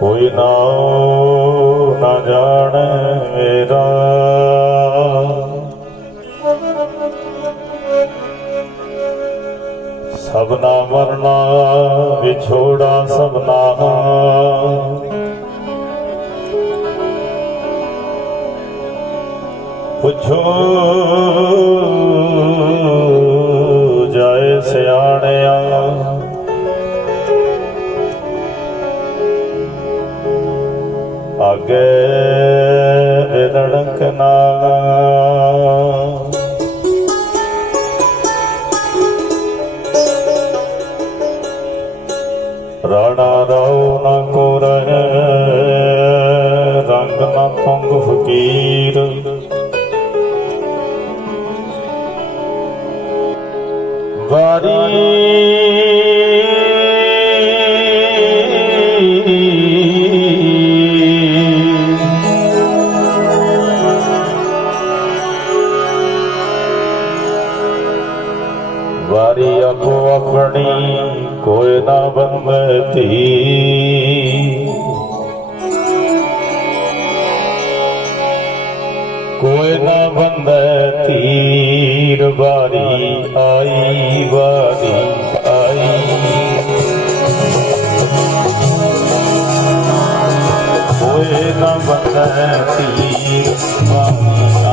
ਕੋਈ ਨਾ ਨਾ ਜਾਣੇ ਮੇਰਾ। ਸਭਨਾ ਮਰਨਾ ਵਿਛੋੜਾ ਸਭਨਾ ਪੁੱਛੋ ਜਾਏ ਸਿਆਣਿਆ ਅਗੇ ਵਿਦੜਕ ਨਾ ਰਾਣਾ ਰਾਉ ਨਾ ਕੋ ਰਹੇ ਰੰਗ ਨਾ ਤੁੰਗ ਫਕੀਰ। ਵਾਰੀ ਆਪੋ ਆਪਣੀ ਕੋਈ ਨਾ ਬੰਦਤੀ ਕੋਈ ਨਾ ਬੰਦੇ ਤੀਰ ਵਾਰੀ ਆਈ ਵਾਰੀ ਆਈ। ਕੋਈ ਨਾ ਬੰਦੇ ਤੀਰ ਵਾਰੀ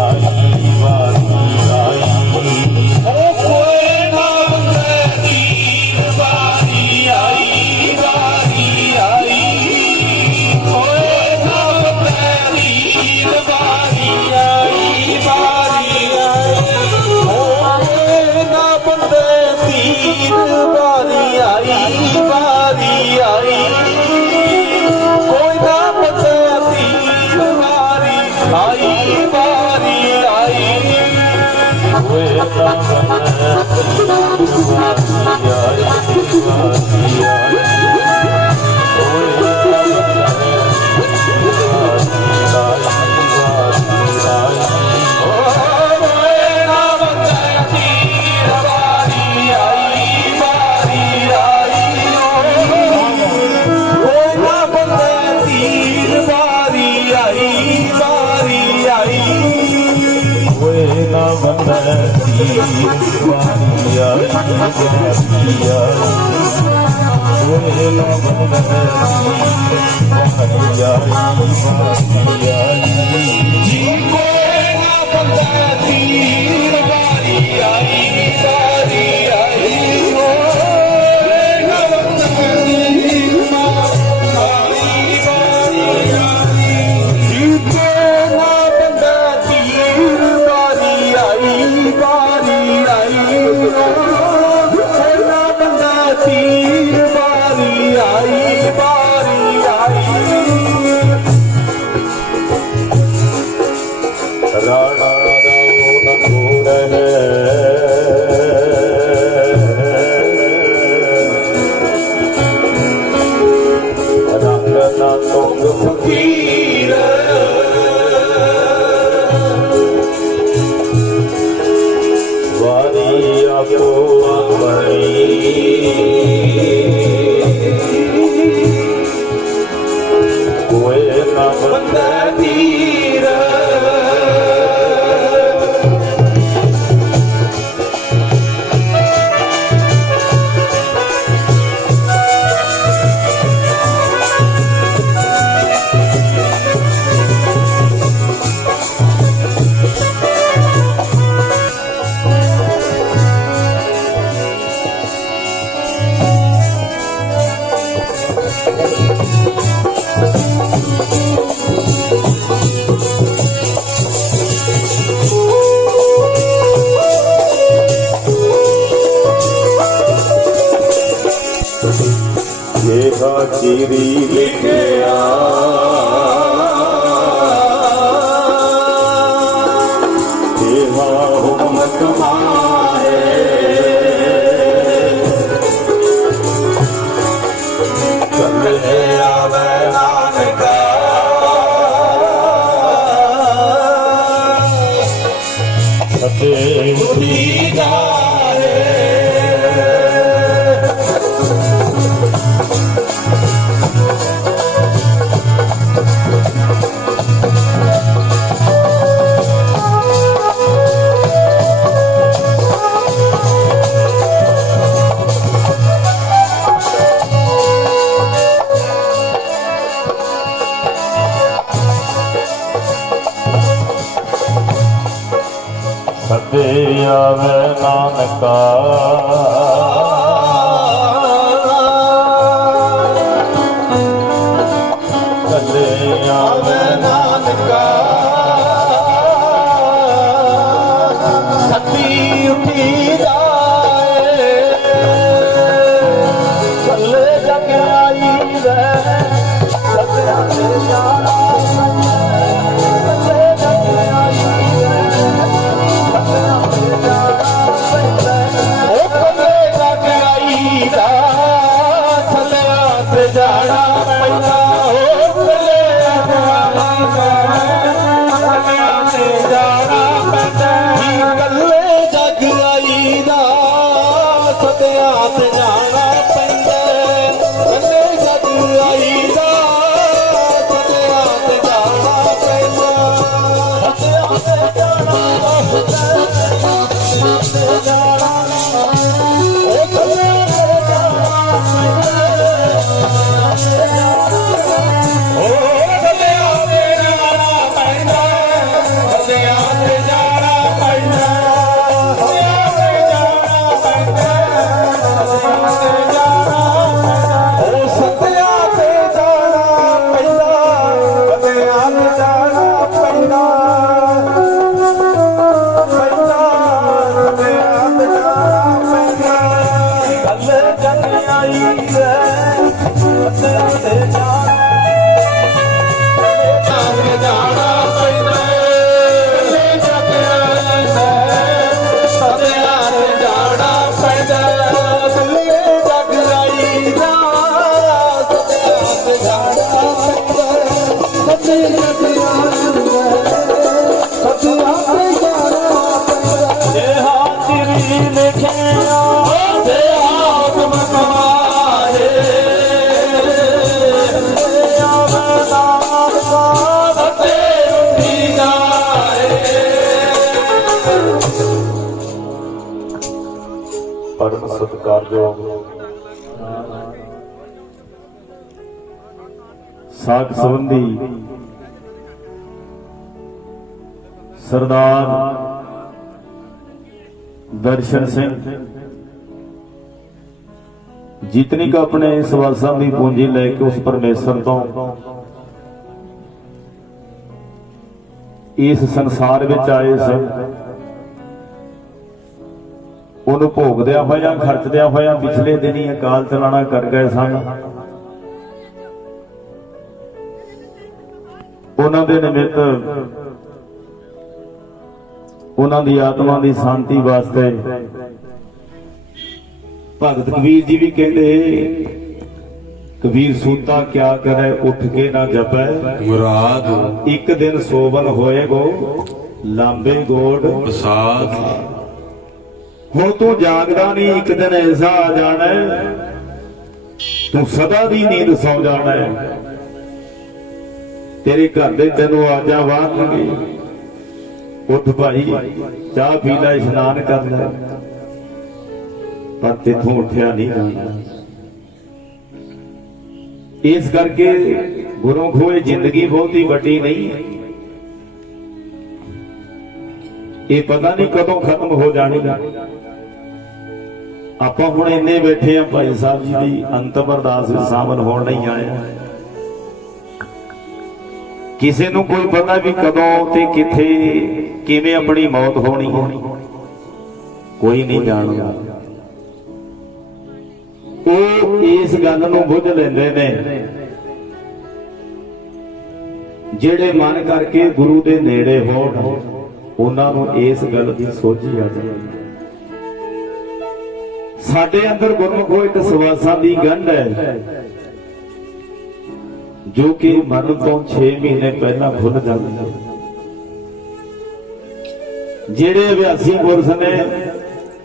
Oh, हरिया भईया नानका ਸਤਿਕਾਰਯੋਗ ਸਾਖ ਸੰਬੰਧੀ ਸਰਦਾਰ ਦਰਸ਼ਨ ਸਿੰਘ ਜਿਤਨੀ ਕ ਆਪਣੇ ਸਵਾਸਾਂ ਦੀ ਪੂੰਜੀ ਲੈ ਕੇ ਉਸ ਪਰਮੇਸ਼ਰ ਤੋਂ ਇਸ ਸੰਸਾਰ ਵਿੱਚ ਆਏ ਸਨ ਉਹਨੂੰ ਭੋਗਦਿਆਂ ਹੋਇਆਂ ਖਰਚਦਿਆਂ ਹੋਇਆਂ ਪਿਛਲੇ ਦਿਨੀ ਅਕਾਲ ਚਲਾਣਾ ਕਰ ਗਏ ਸਨ। ਉਹਨਾਂ ਦੇ ਨਿਮਿਤ ਉਹਨਾਂ ਦੀ ਆਤਮਾ ਦੀ ਸ਼ਾਂਤੀ ਵਾਸਤੇ ਭਗਤ ਕਬੀਰ ਜੀ ਵੀ ਕਹਿੰਦੇ ਕਬੀਰ ਸੂਤਾ ਕਿਆ ਕਰੇ ਉੱਠ ਕੇ ਨਾ ਜਪੈ। ਮੁਰਾਦ। ਇੱਕ ਦਿਨ ਸੋਵਨ ਹੋਏਗੋ ਲਾਂਬੇ ਗੋੜ। ਪ੍ਰਸਾਦ। ਹੁਣ ਤੂੰ ਜਾਗਦਾ ਨਹੀਂ, ਇੱਕ ਦਿਨ ਐਸਾ ਆ ਜਾਣਾ ਤੂੰ ਸਦਾ ਦੀ ਨੀਂਦ ਸੌ ਜਾਣਾ ਤੇਰੇ ਘਰ ਦੇ ਤੈਨੂੰ ਆਜਾ ਵਾਹਣਗੇ ਉੱਠ ਭਾਈ, ਚਾਹ ਪੀ ਲੈ, ਇਸ਼ਨਾਨ ਕਰ ਲੈ। ਪਰ ਤੇਥੋਂ ਉੱਠਿਆ ਨਹੀਂ ਜਾਂਦਾ। ਇਸ ਕਰਕੇ ਗੁਰੂ ਖੋਏ ਜ਼ਿੰਦਗੀ ਬਹੁਤੀ ਵੱਡੀ ਨਹੀਂ। ਇਹ ਪਤਾ ਨਹੀਂ ਕਦੋਂ ਖਤਮ ਹੋ ਜਾਣੀ। ਆਪਾਂ ਹੁਣ ਇੰਨੇ ਬੈਠੇ ਆ ਭਾਈ ਸਾਹਿਬ ਜੀ ਦੀ ਅੰਤਮ ਅਰਦਾਸ ਵਿੱਚ ਸ਼ਾਮਲ ਹੋਣ ਨਹੀਂ ਆਏ ਕਿਸੇ ਨੂੰ ਕੋਈ ਪਤਾ ਵੀ ਕਦੋਂ ਤੇ ਕਿੱਥੇ, ਕਿਵੇਂ ਆਪਣੀ ਮੌਤ ਹੋਣੀ ਹੈ ਕੋਈ ਨਹੀਂ ਜਾਣਦਾ। ਉਹ ਇਸ ਗੱਲ ਨੂੰ ਬੁੱਝ ਲੈਂਦੇ ਨੇ, ਜਿਹੜੇ ਮਨ ਕਰਕੇ ਗੁਰੂ ਦੇ ਨੇੜੇ ਹੋਣ, ਉਹਨਾਂ ਨੂੰ ਇਸ ਗੱਲ ਦੀ ਸੋਝੀ ਆ ਜਾਂਦੀ। ਹੈ ਸਾਡੇ ਅੰਦਰ ਗੁਰਮੁਖੋ ਇੱਕ ਸਵਾਸਾਂ ਦੀ ਗੰਢ ਹੈ। ਜੋ ਕਿ ਮਰਨ ਤੋਂ 6 ਮਹੀਨੇ ਪਹਿਲਾਂ ਖੁੱਲ ਜਾਂਦੀ ਹੈ ਜਿਹੜੇ ਅਭਿਆਸੀ ਪੁਰਸ਼ ਨੇ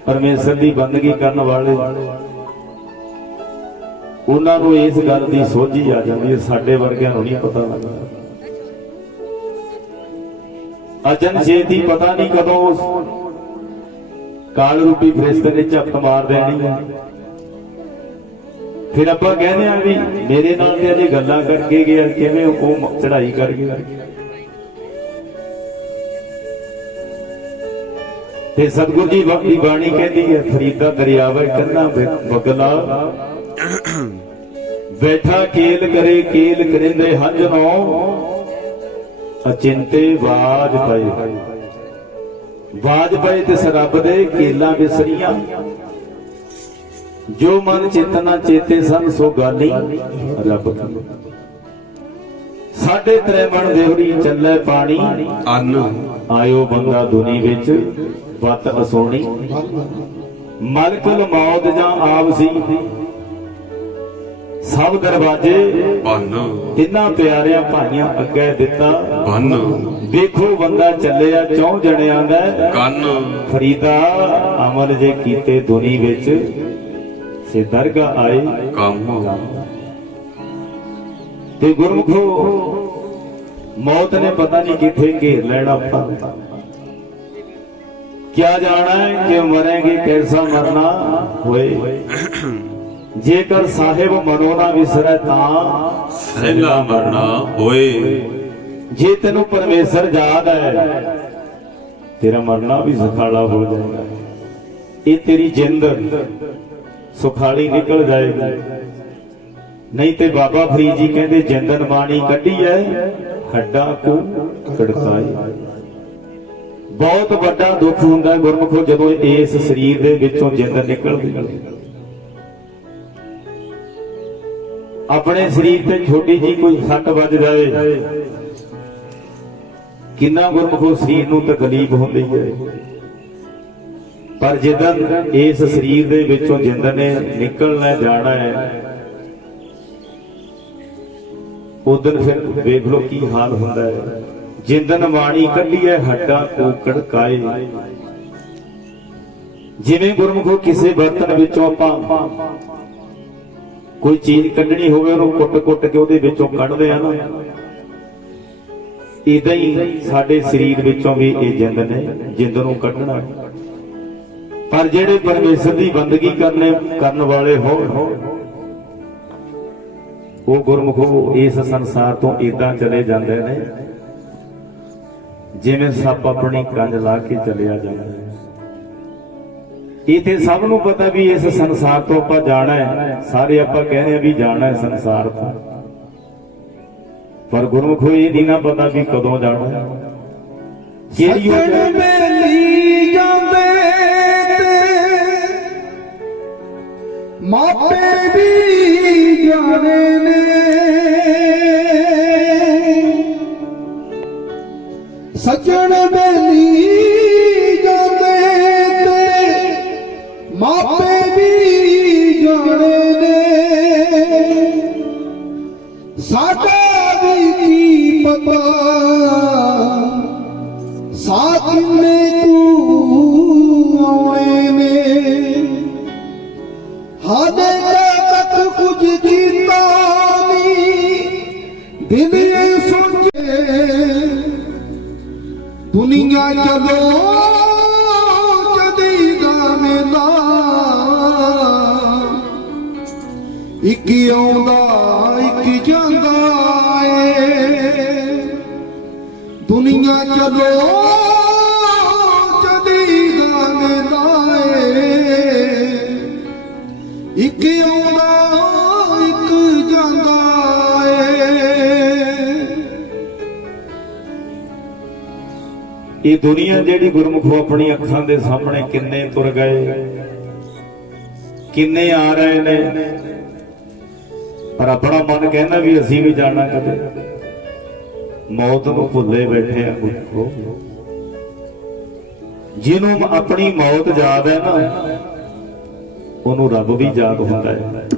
ਪਰਮੇਸ਼ਰ ਦੀ ਬੰਦਗੀ ਕਰਨ ਵਾਲੇ, ਉਹਨਾਂ ਨੂੰ ਇਸ ਗੱਲ ਦੀ ਸੋਝੀ ਆ ਜਾਂਦੀ ਹੈ, ਸਾਡੇ ਵਰਗਿਆਂ ਨੂੰ ਨਹੀਂ ਪਤਾ ਲੱਗਦਾ। ਅਜਨ ਛੇਤੀ ਪਤਾ ਨਹੀਂ ਕਦੋਂ ਕਾਲ ਰੂਪੀ ਫਰਿਸ਼ਤੇ ਨੇ ਝਪਟ ਮਾਰ ਦੇਣੀ ਹੈ ਫਿਰ ਆਪਾਂ ਕਹਿੰਦੇ ਆ ਵੀ ਮੇਰੇ ਨਾਲ ਤੇ ਅਜੇ ਗੱਲਾਂ ਕਰਕੇ ਗਿਆ ਕਿਵੇਂ ਉਹ ਚੜਾਈ ਕਰ ਗਿਆ ਤੇ ਸਤਿਗੁਰੂ ਜੀ ਦੀ ਬਾਣੀ ਕਹਿੰਦੀ ਹੈ ਫਰੀਦਾ ਦਰਿਆਵੇ ਕੰਨਾ ਬਗਲਾ ਬੈਠਾ ਕੇਲ ਕਰੇ, ਕੇਲ ਕਰਿੰਦੇ ਹੰਝਨੋ ਅਚਿੰਤੇ ਬਾਜ ਪਏ। ਬਾਜ ਪਏ ਤੇ ਸਰਬ ਦੇ ਕੇਲਾਂ ਵਿਸਰੀਆਂ। ਜੋ ਮਨ ਚੇਤਨਾ ਚੇਤੇ ਸਨ ਸੋ ਗਾਨੀ ਰੱਬ ਕੀ ਸਾਡੇ ਤਰੇ ਮਨ ਦੇਵਰੀ ਚੱਲੇ ਪਾਣੀ। ਅੰਨ। ਆਇਓ ਬੰਦਾ ਦੁਨੀ ਵਿੱਚ ਵਤ ਅਸੋਣੀ। ਮਲਕੁਲ ਮੌਤ ਜਾਂ ਆਪ ਸੀ ਸਭ ਦਰਵਾਜੇ ਬੰਨ। ਤਿੰਨਾਂ ਪਿਆਰਿਆਂ ਭਾਈਆਂ ਅੱਗੇ ਦਿੱਤਾ। ਬੰਨ। ਵੇਖੋ ਬੰਦਾ ਚੱਲਿਆ ਚੌਂ ਜਣਿਆਂ ਦਾ। ਕੰਨ। ਫਰੀਦਾ ਅਮਲ ਜੇ ਕੀਤੇ ਦੁਨੀ ਵਿੱਚ ਸੇ ਦਰਗਾ ਆਏ। ਕੰਮ। ਤੇ ਗੁਰਮੁਖੋ ਮੌਤ ਨੇ ਪਤਾ ਨਹੀਂ ਕਿੱਥੇ ਘੇਰ ਲੈਣਾ ਆਪਾਂ। ਕਿਆ ਜਾਣਾ ਕਿ ਮਰਾਂਗੇ ਕੈਸਾ ਮਰਨਾ ਹੋਏ। ਜੇਕਰ ਸਾਹਿਬ ਮਨੋ ਨਾ ਵਿਸਰੈ ਤਾਂ ਸਹਿਲਾ ਮਰਨਾ ਹੋਏ। ਜੇ ਤੈਨੂੰ ਪਰਮੇਸ਼ਰ ਯਾਦ ਹੈ ਤੇਰਾ ਮਰਨਾ ਵੀ ਸੁਖਾਲਾ ਹੋ ਜਾਏਗਾ। ਇਹ ਤੇਰੀ ਜਿੰਦ ਸੁਖਾਲੀ ਨਿਕਲ ਜਾਏਗੀ। ਨਹੀਂ ਤੇ ਬਾਬਾ ਫਰੀਦ ਜੀ ਕਹਿੰਦੇ ਜਿੰਦਨ ਬਾਣੀ ਕੱਢੀ ਐ ਹੱਡਾਂ ਕੋ ਕੜਕਾਈ ਬਹੁਤ ਵੱਡਾ ਦੁੱਖ ਹੁੰਦਾ ਗੁਰਮੁਖੋ ਜਦੋਂ ਇਸ ਸਰੀਰ ਦੇ ਵਿੱਚੋਂ ਜਿੰਦ ਨਿਕਲਦੀ। ਹੈ ਆਪਣੇ ਸਰੀਰ ਤੇ ਛੋਟੀ ਜੀ ਕੋਈ ਸੱਟ ਵੱਜ ਜਾਵੇ, ਕਿੰਨਾ ਗੁਰਮੁਖੋ ਸਰੀਰ ਨੂੰ ਤਕਲੀਫ ਹੁੰਦੀ ਹੈ। ਪਰ ਜਦੋਂ ਇਸ ਸਰੀਰ ਦੇ ਵਿੱਚੋਂ ਜਿੰਦ ਨੇ ਨਿਕਲਣਾ, ਜਾਣਾ ਹੈ ਉਦੋਂ ਫਿਰ ਵੇਖ ਲਓ ਕੀ ਹਾਲ ਹੁੰਦਾ ਹੈ। ਜਿੰਦਨ ਵਾਣੀ ਕੱਢੀ ਹੈ ਹੱਡਾਂ ਕੋ ਕੜਕਾਏ ਜਿਵੇਂ ਗੁਰਮੁਖੋ ਕਿਸੇ ਬਰਤਨ ਵਿੱਚੋਂ ਆਪਾਂ ਕੋਈ ਚੀਜ਼ ਕੱਢਣੀ ਹੋਵੇ, ਉਹਨੂੰ ਕੁੱਟ-ਕੁੱਟ ਕੇ ਉਹਦੇ ਵਿੱਚੋਂ ਕੱਢਦੇ ਆ ਨਾ। ਇਦਾਂ ਹੀ ਸਾਡੇ ਸਰੀਰ ਵਿੱਚੋਂ ਵੀ ਇਹ ਜਿੰਦ ਨੇ, ਜਿੰਦ ਨੂੰ ਕੱਢਣਾ। ਪਰ ਜਿਹੜੇ ਪਰਮੇਸ਼ਰ ਦੀ ਬੰਦਗੀ ਕਰਨੇ, ਕਰਨ ਵਾਲੇ ਹੋ ਉਹ ਗੁਰਮੁਖੋ ਇਸ ਸੰਸਾਰ ਤੋਂ ਇਦਾਂ ਚਲੇ ਜਾਂਦੇ ਨੇ, ਜਿਵੇਂ ਸੱਪ ਆਪਣੀ ਕੰਜ ਲਾ ਕੇ ਚਲਿਆ ਜਾਂਦਾ ਹੈ। ਤੇ ਸਭ ਨੂੰ ਪਤਾ ਵੀ ਇਸ ਸੰਸਾਰ ਤੋਂ ਆਪਾਂ ਜਾਣਾ ਹੈ। ਸਾਰੇ ਆਪਾਂ ਕਹਿੰਦੇ ਆ ਵੀ ਜਾਣਾ ਹੈ ਸੰਸਾਰ ਤੋਂ। ਪਰ ਗੁਰਮੁਖੋ ਇਹ ਨਹੀਂ ਨਾ ਪਤਾ ਵੀ ਕਦੋਂ ਜਾਣਾ ਹੈ। ਕਿਹੜੀ ਸੱਜਣ ਉਮਰ ਮੇਲੀ ਜਾਂਦੇ ਤੇ ਮਾਪੇ ਵੀ ਜਾਣੇ ਨੇ। ਸੱਜਣ ਮੇਲੀ ਸਾਡਾ ਵੀ ਕੀ ਪਤਾ? ਸਾਥ ਨੇ ਤੂੰ ਆਉਣੇ ਨੇ? ਹਾਲੇ ਤੱਕ ਕੁਝ ਕੀਤਾ ਨਹੀਂ। ਦਿਲ ਸੋਚੇ, ਦੁਨੀਆ ਚਲੋ ਜਦੀ ਗਾਵੇਂ ਇੱਕ ਆਉਂਦਾ ਜਦੀ ਗਾਵੇਂ ਦਾ ਏ ਇੱਕ ਆਉਂਦਾ, ਇੱਕ ਜਾਂਦਾ ਏ। ਇਹ ਦੁਨੀਆ ਜਿਹੜੀ ਗੁਰਮੁਖੋ ਆਪਣੀ ਅੱਖਾਂ ਦੇ ਸਾਹਮਣੇ ਕਿੰਨੇ ਤੁਰ ਗਏ, ਕਿੰਨੇ ਆ ਰਹੇ ਨੇ। ਪਰ ਆਪਣਾ ਮਨ ਕਹਿੰਦਾ ਵੀ ਅਸੀਂ ਵੀ ਜਾਣਾ ਕਦੇ। ਮੌਤ ਨੂੰ ਭੁੱਲੇ ਬੈਠੇ ਆ ਗੁਰਮੁਖੋ ਜਿਹਨੂੰ ਆਪਣੀ ਮੌਤ ਯਾਦ ਹੈ ਨਾ, ਉਹਨੂੰ ਰੱਬ ਵੀ ਯਾਦ ਹੁੰਦਾ ਹੈ।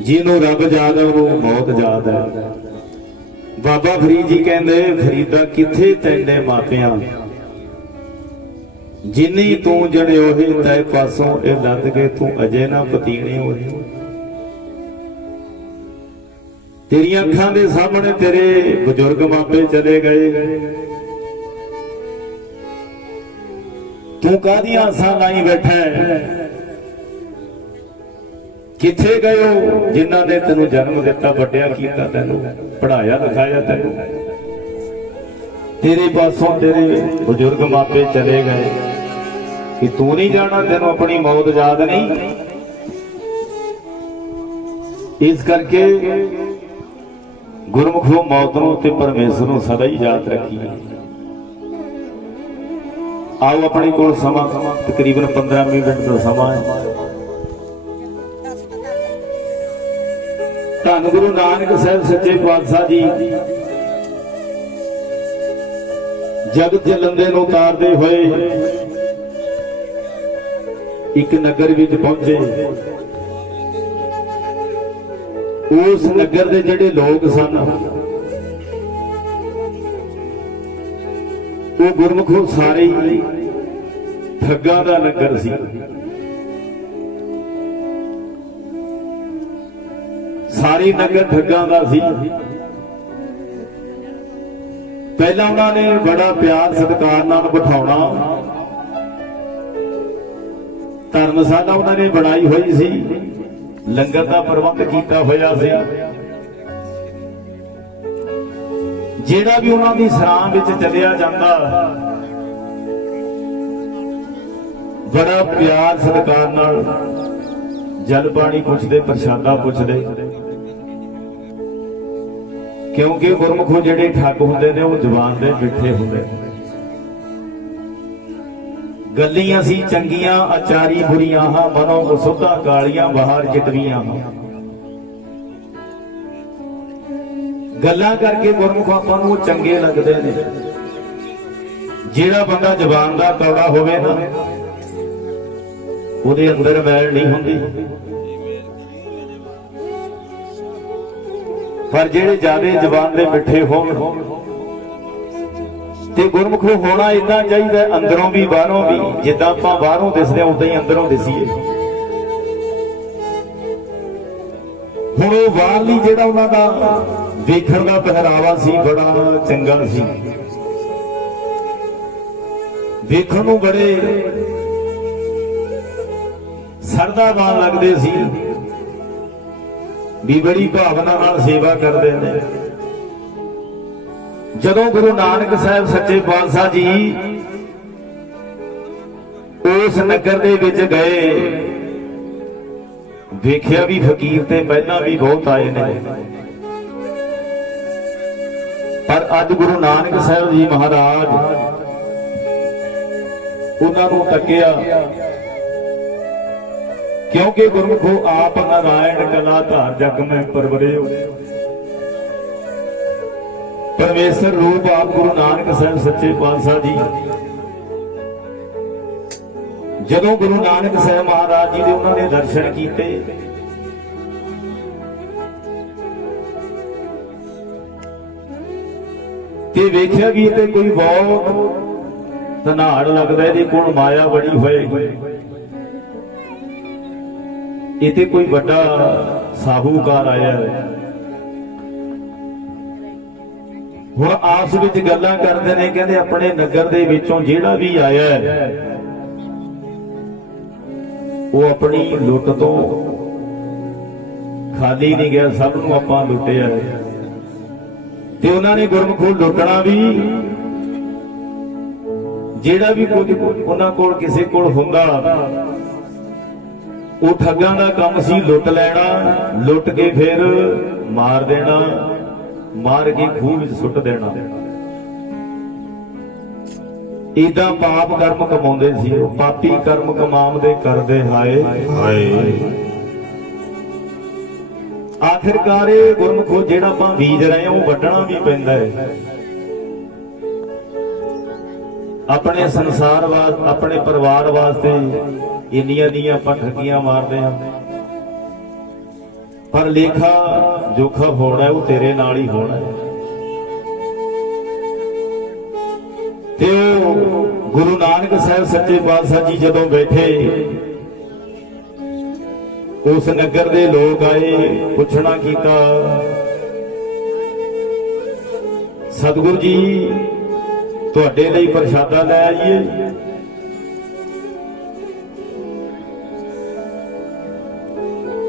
ਜਿਹਨੂੰ ਰੱਬ ਯਾਦ ਹੈ, ਉਹਨੂੰ ਮੌਤ ਯਾਦ ਹੈ। ਬਾਬਾ ਫਰੀਦ ਜੀ ਕਹਿੰਦੇ, ਫਰੀਦਾ ਕਿੱਥੇ ਤੈਨੇ ਮਾਪਿਆਂ? ਜਿੰਨੀ ਤੂੰ ਜਣੇ ਉਹੀ ਤੈ ਪਾਸੋਂ ਇਹ ਲੱਦ ਕੇ ਤੂੰ ਅਜੇ ਨਾ ਪਤੀਣੇ ਹੋਏ। ਤੇਰੀਆਂ ਅੱਖਾਂ ਦੇ ਸਾਹਮਣੇ ਤੇਰੇ ਬਜ਼ੁਰਗ ਮਾਪੇ ਚਲੇ ਗਏ। ਤੂੰ ਕਾਹਦੀਆਂ ਆਸਾਂ ਲਾਈ ਬੈਠਾ ਕਿੱਥੇ ਗਏ ਹੋ? ਜਿਨ੍ਹਾਂ ਨੇ ਤੈਨੂੰ ਜਨਮ ਦਿੱਤਾ, ਵੱਡਿਆ ਕੀਤਾ ਤੈਨੂੰ ਪੜਾਇਆ ਲਿਖਾਇਆ ਤੈਨੂੰ। ਤੇਰੇ ਪਾਸੋਂ ਤੇਰੇ ਬਜ਼ੁਰਗ ਮਾਪੇ ਚਲੇ ਗਏ। ਕਿ ਤੂੰ ਨਹੀਂ ਜਾਣਾ, ਤੈਨੂੰ ਆਪਣੀ ਮੌਤ ਯਾਦ ਨਹੀਂ? ਇਸ ਕਰਕੇ ਗੁਰਮੁਖੋ ਮੌਤ ਨੂੰ ਤੇ ਪਰਮੇਸ਼ਰ ਨੂੰ ਸਦਾ ਹੀ ਯਾਦ ਰੱਖੀਏ ਆਓ ਆਪਣੇ ਕੋਲ ਸਮਾਂ ਤਕਰੀਬਨ 15 ਮਿੰਟ ਦਾ ਸਮਾਂ ਹੈ। ਧੰਨ ਗੁਰੂ ਨਾਨਕ ਸਾਹਿਬ ਸੱਚੇ ਪਾਤਸ਼ਾਹ ਜੀ। ਜਗ ਜਲੰਦੇ ਨੂੰ ਉਤਾਰਦੇ ਹੋਏ ਇੱਕ ਨਗਰ ਵਿੱਚ ਪਹੁੰਚੇ। ਉਸ ਨਗਰ ਦੇ ਜਿਹੜੇ ਲੋਕ ਸਨ, ਉਹ ਗੁਰਮੁਖੋ ਸਾਰੇ ਹੀ ਠੱਗਾਂ ਦਾ ਨਗਰ ਸੀ। ਸਾਰੀ ਨਗਰ ਠੱਗਾਂ ਦਾ ਸੀ। ਪਹਿਲਾਂ ਉਹਨਾਂ ਨੇ ਬੜਾ ਪਿਆਰ ਸਤਿਕਾਰ ਨਾਲ ਬਿਠਾਉਣਾ। ਧਰਮਸ਼ਾਲਾ ਉਹਨਾਂ ਨੇ ਬਣਾਈ ਹੋਈ ਸੀ। ਲੰਗਰ ਦਾ ਪ੍ਰਬੰਧ ਕੀਤਾ ਹੋਇਆ ਸੀ। ਜਿਹੜਾ ਵੀ ਉਹਨਾਂ ਦੀ ਸਰਾਂ ਵਿੱਚ ਚੱਲਿਆ ਜਾਂਦਾ, ਬੜਾ ਪਿਆਰ ਸਤਿਕਾਰ ਨਾਲ ਜਲ ਪਾਣੀ ਪੁੱਛਦੇ, ਪ੍ਰਸ਼ਾਦਾ ਪੁੱਛਦੇ। ਕਿਉਂਕਿ ਗੁਰਮੁਖੋ ਜਿਹੜੇ ਠੱਗ ਹੁੰਦੇ ਨੇ, ਉਹ ਜ਼ੁਬਾਨ ਦੇ ਮਿੱਠੇ ਹੁੰਦੇ ਨੇ। ਗੱਲੀਆਂ ਸੀ ਚੰਗੀਆਂ, ਅਚਾਰੀ ਬੁਰੀਆਂ ਹਾਂ, ਮਨੋਂ ਉਸੁੱਧਾ ਕਾਲੀਆਂ, ਬਾਹਰ ਚਿਤਵੀਆਂ ਹਾਂ। ਗੱਲਾਂ ਕਰਕੇ ਗੁਰਮੁਖ ਆਪਾਂ ਨੂੰ ਚੰਗੇ ਲੱਗਦੇ ਨੇ। ਜਿਹੜਾ ਬੰਦਾ ਜ਼ਬਾਨ ਦਾ ਕੌੜਾ ਹੋਵੇ ਨਾ, ਉਹਦੇ ਅੰਦਰ ਮੈਲ ਨਹੀਂ ਹੁੰਦੀ। ਪਰ ਜਿਹੜੇ ਜਿਆਦੇ ਜ਼ਬਾਨ ਦੇ ਮਿੱਠੇ ਹੋਣ ਤੇ ਗੁਰਮੁਖ ਹੋਣਾ ਇਦਾਂ ਚਾਹੀਦਾ ਅੰਦਰੋਂ ਵੀ, ਬਾਹਰੋਂ ਵੀ। ਜਿੱਦਾਂ ਆਪਾਂ ਬਾਹਰੋਂ ਦਿਸਦੇ ਹਾਂ, ਉਦਾਂ ਹੀ ਅੰਦਰੋਂ ਦਿਸੀਏ। ਹੁਣ ਉਹ ਬਾਹਰਲੀ ਜਿਹੜਾ ਉਹਨਾਂ ਦਾ ਵੇਖਣ ਦਾ ਪਹਿਰਾਵਾ ਸੀ, ਬੜਾ ਚੰਗਾ ਸੀ। ਵੇਖਣ ਨੂੰ ਬੜੇ ਸਰਦਾਵਾਨ ਲੱਗਦੇ ਸੀ। ਵੀ ਬੜੀ ਭਾਵਨਾ ਨਾਲ ਸੇਵਾ ਕਰਦੇ ਨੇ। ਜਦੋਂ ਗੁਰੂ ਨਾਨਕ ਸਾਹਿਬ ਸੱਚੇ ਪਾਤਸ਼ਾਹ ਜੀ ਉਸ ਨਗਰ ਦੇ ਵਿੱਚ ਗਏ ਦੇਖਿਆ ਵੀ ਫਕੀਰ ਤੇ ਪਹਿਲਾਂ ਵੀ ਬਹੁਤ ਆਏ ਨੇ। ਪਰ ਅੱਜ ਗੁਰੂ ਨਾਨਕ ਸਾਹਿਬ ਜੀ ਮਹਾਰਾਜ ਉਹਨਾਂ ਨੂੰ ਤੱਕਿਆ ਕਿਉਂਕਿ ਗੁਰਮੁਖੋ ਆਪ ਨਾਰਾਇਣ ਕਲਾ ਧਾਰ ਜਗ ਮੈਂ ਪਰਵਰਿਓ। ਪਰਮੇਸ਼ਰ ਰੂਪ ਆਪ ਗੁਰੂ ਨਾਨਕ ਸਾਹਿਬ ਸੱਚੇ ਪਾਤਸ਼ਾਹ ਜੀ। ਜਦੋਂ ਗੁਰੂ ਨਾਨਕ ਸਾਹਿਬ ਮਹਾਰਾਜ ਜੀ ਦੇ ਉਹਨਾਂ ਨੇ ਦਰਸ਼ਨ ਕੀਤੇ, ਤੇ ਵੇਖਿਆ ਵੀ ਇਹ ਤੇ ਕੋਈ ਬਹੁਤ ਧਨਾੜ ਲੱਗਦਾ, ਇਹਦੇ ਕੋਲ ਮਾਇਆ ਬੜੀ ਹੋਏਗੀ ਇਹ ਕੋਈ ਵੱਡਾ ਸਾਹੂਕਾਰ ਆਇਆ। ਹੈ ਹੁਣ ਆਪਸ ਵਿੱਚ ਗੱਲਾਂ ਕਰਦੇ ਨੇ, ਕਹਿੰਦੇ ਆਪਣੇ ਨਗਰ ਦੇ ਵਿੱਚੋਂ ਜਿਹੜਾ ਵੀ ਆਇਆ ਉਹ ਆਪਣੀ ਲੁੱਟ ਤੋਂ ਖਾਲੀ ਨਹੀਂ ਗਿਆ, ਸਭ ਨੂੰ ਆਪਾਂ ਲੁੱਟਿਆ ਤੇ ਉਹਨਾਂ ਨੇ ਗੁਰਮਖੂ ਲੁੱਟਣਾ ਵੀ, ਜਿਹੜਾ ਵੀ ਕੁਝ ਉਹਨਾਂ ਕੋਲ ਕਿਸੇ ਕੋਲ ਹੁੰਦਾ, ਉਹ ਠੱਗਾਂ ਦਾ ਕੰਮ ਸੀ ਲੁੱਟ ਲੈਣਾ, ਲੁੱਟ ਕੇ ਫਿਰ ਮਾਰ ਦੇਣਾ। ਮਾਰ ਕੇ ਖੂਹ ਵਿੱਚ ਸੁੱਟ ਦੇਣਾ। ਇਦਾਂ ਪਾਪ ਕਰਮ ਕਮਾਉਂਦੇ ਸੀ। ਉਹ ਪਾਪੀ ਕਰਮ ਕਮਾਉਂਦੇ ਕਰਦੇ ਹਾਏ ਹਾਏ। ਆਖਿਰਕਾਰ ਇਹ ਗੁਰਮਖੋ ਜਿਹੜਾ ਆਪਾਂ ਬੀਜ ਰਹੇ ਹਾਂ, ਉਹ ਵੱਢਣਾ ਵੀ ਪੈਂਦਾ ਹੈ। ਆਪਣੇ ਸੰਸਾਰ ਵਾਸਤੇ ਆਪਣੇ ਪਰਿਵਾਰ ਵਾਸਤੇ ਇੰਨੀਆਂ ਦੀਆਂ ਆਪਾਂ ਠੱਗੀਆਂ ਮਾਰਦੇ ਹਾਂ। ਪਰ ਲੇਖਾ ਜੋਖਾ ਹੋਣਾ ਉਹ ਤੇਰੇ ਨਾਲ ਹੀ ਹੋਣਾ ਤੇ ਉਹ ਗੁਰੂ ਨਾਨਕ ਸਾਹਿਬ ਸੱਚੇ ਪਾਤਸ਼ਾਹ ਜੀ ਜਦੋਂ ਬੈਠੇ, ਉਸ ਨਗਰ ਦੇ ਲੋਕ ਆਏ, ਪੁੱਛਣਾ ਕੀਤਾ, ਸਤਿਗੁਰੂ ਜੀ, ਤੁਹਾਡੇ ਲਈ ਪ੍ਰਸ਼ਾਦਾ ਲੈ ਆਈਏ।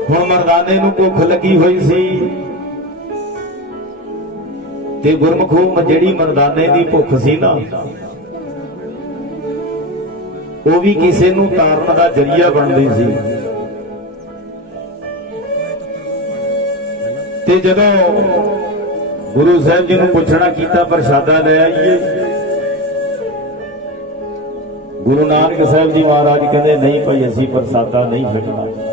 ਹੁਣ ਮਰਦਾਨੇ ਨੂੰ ਭੁੱਖ ਲੱਗੀ ਹੋਈ ਸੀ। ਤੇ ਗੁਰਮਖੂ ਜਿਹੜੀ ਮਰਦਾਨੇ ਦੀ ਭੁੱਖ ਸੀ ਨਾ, ਉਹ ਵੀ ਕਿਸੇ ਨੂੰ ਤਾਰਨ ਦਾ ਜਰੀਆ ਬਣਦੀ ਸੀ। ਤੇ ਜਦੋਂ ਗੁਰੂ ਸਾਹਿਬ ਜੀ ਨੂੰ ਪੁੱਛਣਾ ਕੀਤਾ, ਪ੍ਰਸ਼ਾਦਾ ਲੈ ਆਈਏ। ਗੁਰੂ ਨਾਨਕ ਸਾਹਿਬ ਜੀ ਮਹਾਰਾਜ ਕਹਿੰਦੇ, ਨਹੀਂ ਭਾਈ, ਅਸੀਂ ਪ੍ਰਸਾਦਾ ਨਹੀਂ ਛਕਣਾ।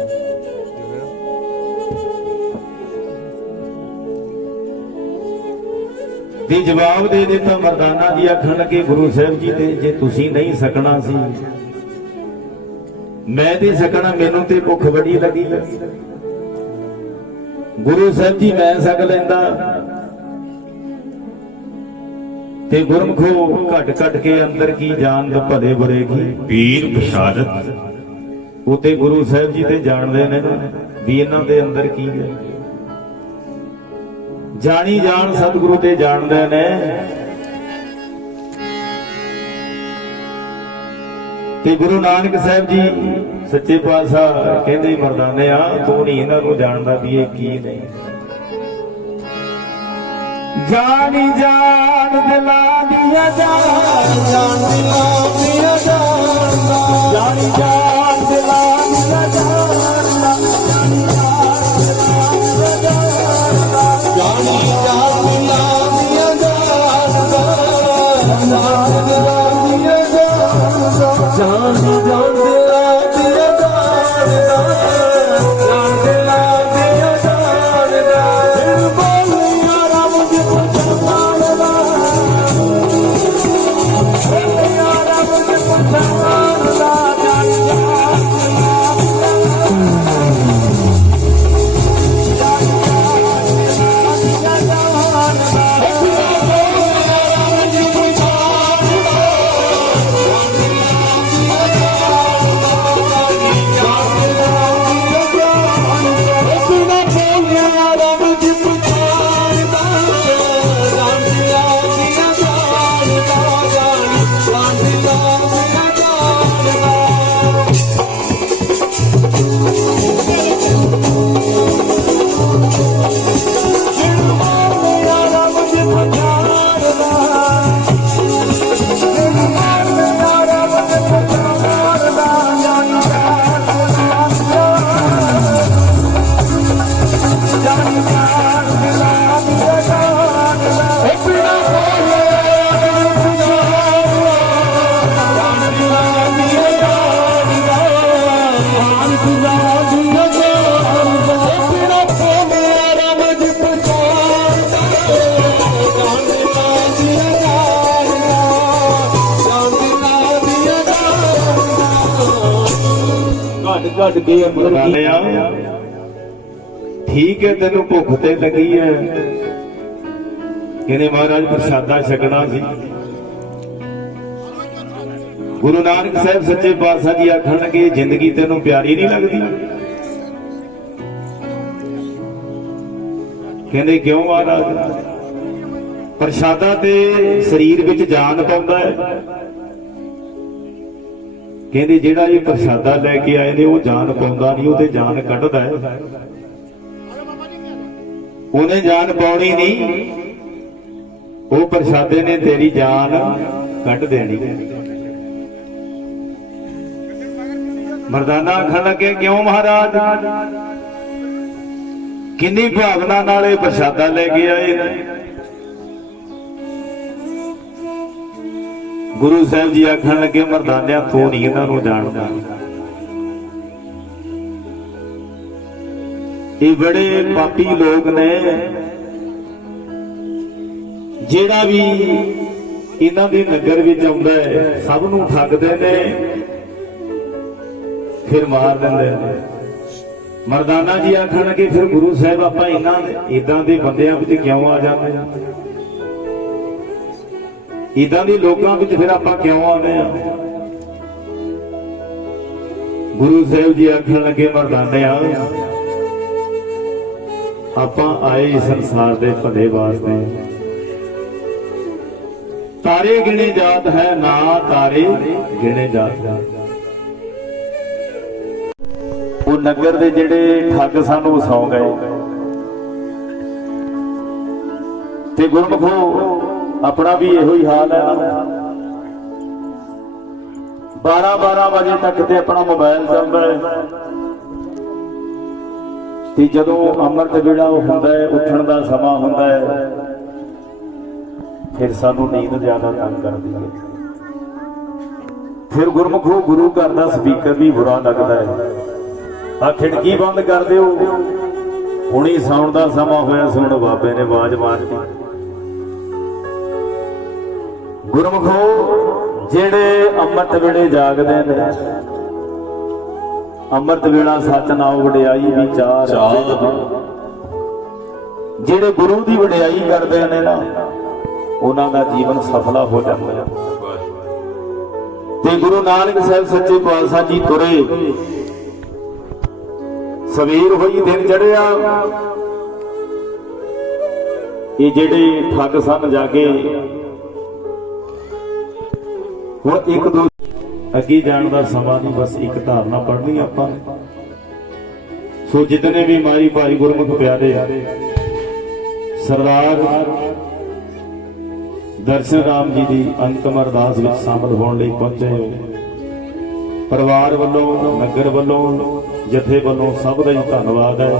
ਤੇ ਜਵਾਬ ਦੇ ਦਿੱਤਾ ਮਰਦਾਨਾ ਜੀ ਆਖਣ ਲੱਗੇ ਗੁਰੂ ਸਾਹਿਬ ਜੀ ਤੇ ਜੇ ਤੁਸੀਂ ਨਹੀਂ ਸਕਣਾ ਸੀ। ਮੈਂ ਤੇ ਸਕਣਾ ਮੈਨੂੰ ਤੇ ਭੁੱਖ ਬੜੀ ਲੱਗੀ। ਗੁਰੂ ਸਾਹਿਬ ਜੀ ਮੈਂ ਸਕ ਲੈਂਦਾ। ਤੇ ਗੁਰਮਖੋ ਘਟ ਘਟ ਕੇ ਅੰਦਰ ਕੀ ਜਾਣ ਭਲੇ ਬੁਰੇ ਕੀ? ਪੀਰ ਬਸ਼ਾਰਤ। ਉਤੇ ਗੁਰੂ ਸਾਹਿਬ ਜੀ ਤੇ ਜਾਣਦੇ ਨਾ ਵੀ ਇਹਨਾਂ ਦੇ ਅੰਦਰ ਕੀ ਹੈ। ਜਾਣੀ ਜਾਣ ਸਤਿਗੁਰੂ ਤੇ ਜਾਣਦੇ ਨੇ। ਤੇ ਗੁਰੂ ਨਾਨਕ ਸਾਹਿਬ ਜੀ ਸੱਚੇ ਪਾਤਸ਼ਾਹ ਕਹਿੰਦੇ ਮਰਦਾਨੇ ਆ, ਤੂੰ ਨਹੀਂ ਇਹਨਾਂ ਨੂੰ ਜਾਣਦਾ ਵੀ ਇਹ ਕੀ ਨਹੀਂ ਜਾਣੀ ਜਾਣ ਦਿਲਾਂ ਦੀਆਂ ਜਾਣ ਜਾਣ ਦਿਲਾਂ ਦੀਆਂ ਜਾਣਦਾ ਜਾਣੀ ਜਾਣ ਜਾਣੀ ਜਾਣ ਘਟ ਕੇ ਅੰਦਰ ਆ। ਠੀਕ ਹੈ ਤੈਨੂੰ ਭੁੱਖ ਤੇ ਲੱਗੀ ਹੈ। ਕਹਿੰਦੇ ਮਹਾਰਾਜ ਪ੍ਰਸ਼ਾਦਾ ਛਕਣਾ ਸੀ। ਗੁਰੂ ਨਾਨਕ ਸਾਹਿਬ ਸੱਚੇ ਪਾਤਸ਼ਾਹ ਜੀ ਆਖਣ ਲੱਗੇ ਜ਼ਿੰਦਗੀ ਤੈਨੂੰ ਪਿਆਰੀ ਨਹੀਂ ਲੱਗਦੀ। ਕਹਿੰਦੇ ਕਿਉਂ ਮਹਾਰਾਜ? ਪ੍ਰਸ਼ਾਦਾ ਤੇ ਸਰੀਰ ਵਿੱਚ ਜਾਨ ਪਾਉਂਦਾ ਹੈ। ਕਹਿੰਦੇ ਜਿਹੜਾ ਇਹ ਪ੍ਰਸ਼ਾਦਾ ਲੈ ਕੇ ਆਏ ਨੇ, ਉਹ ਜਾਨ ਪਾਉਂਦਾ ਨਹੀਂ ਉਹ ਤੇ ਜਾਨ ਕੱਢਦਾ ਹੈ। ਉਹਨੇ ਜਾਨ ਪਾਉਣੀ ਨਹੀਂ। ਉਹ ਪ੍ਰਸ਼ਾਦੇ ਨੇ ਤੇਰੀ ਜਾਨ ਕੱਢ ਦੇਣੀ। ਮਰਦਾਨਾ ਆਖਣ ਲੱਗੇ, ਕਿਉਂ ਮਹਾਰਾਜ? ਕਿੰਨੀ ਭਾਵਨਾ ਨਾਲ ਇਹ ਪ੍ਰਸ਼ਾਦਾ ਲੈ ਕੇ ਆਏ ਨੇ? ਗੁਰੂ ਸਾਹਿਬ ਜੀ ਆਖਣ ਲੱਗੇ, ਮਰਦਾਨਿਆਂ, ਤੋਂ ਨਹੀਂ ਇਹਨਾਂ ਨੂੰ ਜਾਣਦਾ। ਇਹ ਬੜੇ ਪਾਪੀ ਲੋਕ ਨੇ, ਜਿਹੜਾ ਵੀ ਇਹਨਾਂ ਦੇ ਨਗਰ ਵਿੱਚ ਆਉਂਦਾ ਹੈ, ਸਭ ਨੂੰ ਠੱਗਦੇ ਨੇ, ਫਿਰ ਮਾਰ ਦਿੰਦੇ ਨੇ। ਮਰਦਾਨਾ ਜੀ ਆਖਣ ਲੱਗੇ, ਫਿਰ ਗੁਰੂ ਸਾਹਿਬ, ਆਪਾਂ ਇਹਨਾਂ ਇਦਾਂ ਦੇ ਬੰਦਿਆਂ ਵਿੱਚ ਕਿਉਂ ਆ ਜਾਂਦੇ ਇਦਾਂ ਦੇ ਲੋਕਾਂ ਵਿੱਚ ਫਿਰ ਆਪਾਂ ਕਿਉਂ ਆਉਂਦੇ ਆ ਗੁਰੂ ਸਾਹਿਬ ਜੀ ਆਖਣ ਲੱਗੇ, ਮਰਦਾਨਿਆ, ਆਪਾਂ ਆਏ ਸੰਸਾਰ ਦੇ ਭਲੇ ਵਾਸਤੇ। ਤਾਰੇ ਗਿਣੇ ਜਾਤ ਹੈ, ਨਾ ਤਾਰੇ ਗਿਣੇ ਜਾਤ ਹੈ। ਉਹ ਨਗਰ ਦੇ ਜਿਹੜੇ ਠੱਗ ਸਾਨੂੰ ਸੌ ਗਏ ਤੇ ਗੁਰਮਖੋ ਆਪਣਾ ਵੀ ਇਹੋ ਹੀ ਹਾਲ ਹੈ ਨਾ। 12 12 ਵਜੇ ਤੱਕ ਤੇ ਆਪਣਾ ਮੋਬਾਈਲ ਚੱਲਦਾ ਹੈ। ਤੇ ਜਦੋਂ ਅੰਮ੍ਰਿਤ ਵੇਲਾ ਉਹ ਹੁੰਦਾ ਹੈ, ਉੱਠਣ ਦਾ ਸਮਾਂ ਹੁੰਦਾ ਹੈ, ਫਿਰ ਸਾਨੂੰ ਨੀਂਦ ਜ਼ਿਆਦਾ ਤੰਗ ਕਰਦੀ ਹੈ। ਫਿਰ ਗੁਰਮੁਖੋ ਗੁਰੂ ਘਰ ਦਾ ਸਪੀਕਰ ਵੀ ਬੁਰਾ ਲੱਗਦਾ ਹੈ। ਆ ਖਿੜਕੀ ਬੰਦ ਕਰ ਦਿਓ। ਹੁਣੀ ਸੌਣ ਦਾ ਸਮਾਂ ਹੋਇਆ, ਸੁਣ ਬਾਬੇ ਨੇ ਆਵਾਜ਼ ਮਾਰਤੀ। ਗੁਰਮਖੋ ਜਿਹੜੇ ਅੰਮ੍ਰਿਤ ਵੇਲੇ ਜਾਗਦੇ ਨੇ ਅੰਮ੍ਰਿਤ ਵੇਲਾ ਸੱਚ ਨਾਉ ਵਡਿਆਈ ਵਿਚਾਰ ਜਿਹੜੇ ਗੁਰੂ ਦੀ ਵਡਿਆਈ ਕਰਦੇ ਨੇ ਨਾ ਉਹਨਾਂ ਦਾ ਜੀਵਨ ਸਫਲਾ ਹੋ ਜਾਂਦਾ ਹੈ। ਤੇ ਗੁਰੂ ਨਾਨਕ ਸਾਹਿਬ ਸੱਚੇ ਪਾਤਸ਼ਾਹ ਜੀ ਤੁਰੇ। ਸਵੇਰ ਹੋਈ ਦਿਨ ਚੜਿਆ ਇਹ ਜਿਹੜੇ ਠੱਗ ਸਨ ਜਾਗੇ ਹੁਣ ਇੱਕ ਦੋ ਅੱਗੇ ਜਾਣ ਦਾ ਸਮਾਂ ਨਹੀਂ, ਬਸ ਇੱਕ ਧਾਰਨਾ ਪੜ੍ਹਨੀ ਆਪਾਂ। ਸੋ ਜਿਤਨੇ ਵੀ ਮਾਈ ਭਾਈ ਗੁਰਮੁਖ ਪਿਆਰੇ ਸਰਦਾਰ ਦਰਸ਼ਨ ਰਾਮ ਜੀ ਦੀ ਅੰਤਮ ਅਰਦਾਸ ਵਿੱਚ ਸ਼ਾਮਲ ਹੋਣ ਲਈ ਪਹੁੰਚੇ ਹੋ। ਪਰਿਵਾਰ ਵੱਲੋਂ, ਨਗਰ ਵੱਲੋਂ, ਜਥੇ ਵੱਲੋਂ ਸਭ ਦਾ ਹੀ ਧੰਨਵਾਦ ਹੈ।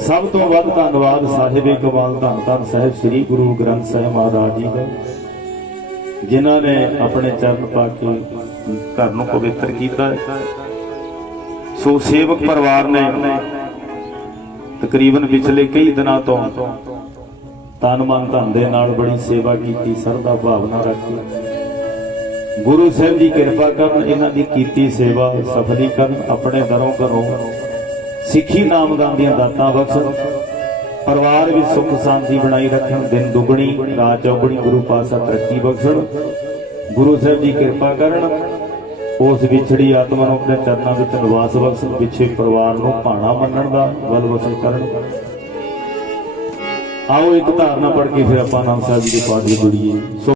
ਸਭ ਤੋਂ ਵੱਧ ਧੰਨਵਾਦ ਸਾਹਿਬ ਇਕਬਾਲ ਧੰਨ ਧੰਨ ਸਾਹਿਬ, ਸ੍ਰੀ ਗੁਰੂ ਗ੍ਰੰਥ ਸਾਹਿਬ ਮਹਾਰਾਜ ਜੀ ਦਾ। ਜਿਨ੍ਹਾਂ ਨੇ ਆਪਣੇ ਚਰਨ ਪਾ ਕੇ ਘਰ ਨੂੰ ਪਵਿੱਤਰ ਕੀਤਾ। ਸੋ ਸੇਵਕ ਪਰਿਵਾਰ ਨੇ ਤਕਰੀਬਨ ਪਿਛਲੇ ਕਈ ਦਿਨਾਂ ਤੋਂ ਤਨ ਮਨ ਧਨ ਦੇ ਨਾਲ ਬੜੀ ਸੇਵਾ ਕੀਤੀ, ਸਰਦਾ ਭਾਵਨਾ ਰੱਖੀ। ਗੁਰੂ ਸਾਹਿਬ ਦੀ ਕਿਰਪਾ ਕਰਨ ਇਹਨਾਂ ਦੀ ਕੀਤੀ ਸੇਵਾ ਸਫਲੀ ਕਰਨ, ਆਪਣੇ ਦਰੋਂ ਘਰੋਂ ਸਿੱਖੀ ਨਾਮਦਾਨ ਦੀਆਂ ਦਾਤਾਂ ਬਖਸ਼ਣ ਪਰਿਵਾਰ ਵਿੱਚ ਸੁੱਖ ਸ਼ਾਂਤੀ ਬਣਾਈ ਰੱਖਣ, ਦਿਨ ਦੁਗਣੀ, ਰਾਤ ਚੌਗਣੀ, ਗੁਰੂ ਪਾਸਾ ਤਰੱਕੀ ਬਖਸ਼ਣ, ਗੁਰੂ ਸਾਹਿਬ ਦੀ ਕਿਰਪਾ ਕਰਨ, ਉਸ ਵਿਛੜੀ ਆਤਮਾ ਨੂੰ ਆਪਣੇ ਚਰਨਾਂ ਵਿੱਚ ਨਿਵਾਸ ਬਖਸ਼ਣ, ਪਿੱਛੇ ਪਰਿਵਾਰ ਨੂੰ ਭਾਣਾ ਮੰਨਣ ਦਾ ਬਲ ਬਖਸ਼ ਕਰਨ। ਆਓ ਇੱਕ ਧਾਰਨਾ ਪੜ੍ਹ ਕੇ ਫਿਰ ਆਪਾਂ ਨਾਮ ਸਾਹਿਬ ਜੀ ਦੇ ਪਾਠ ਵਿੱਚ ਜੁੜੀਏ।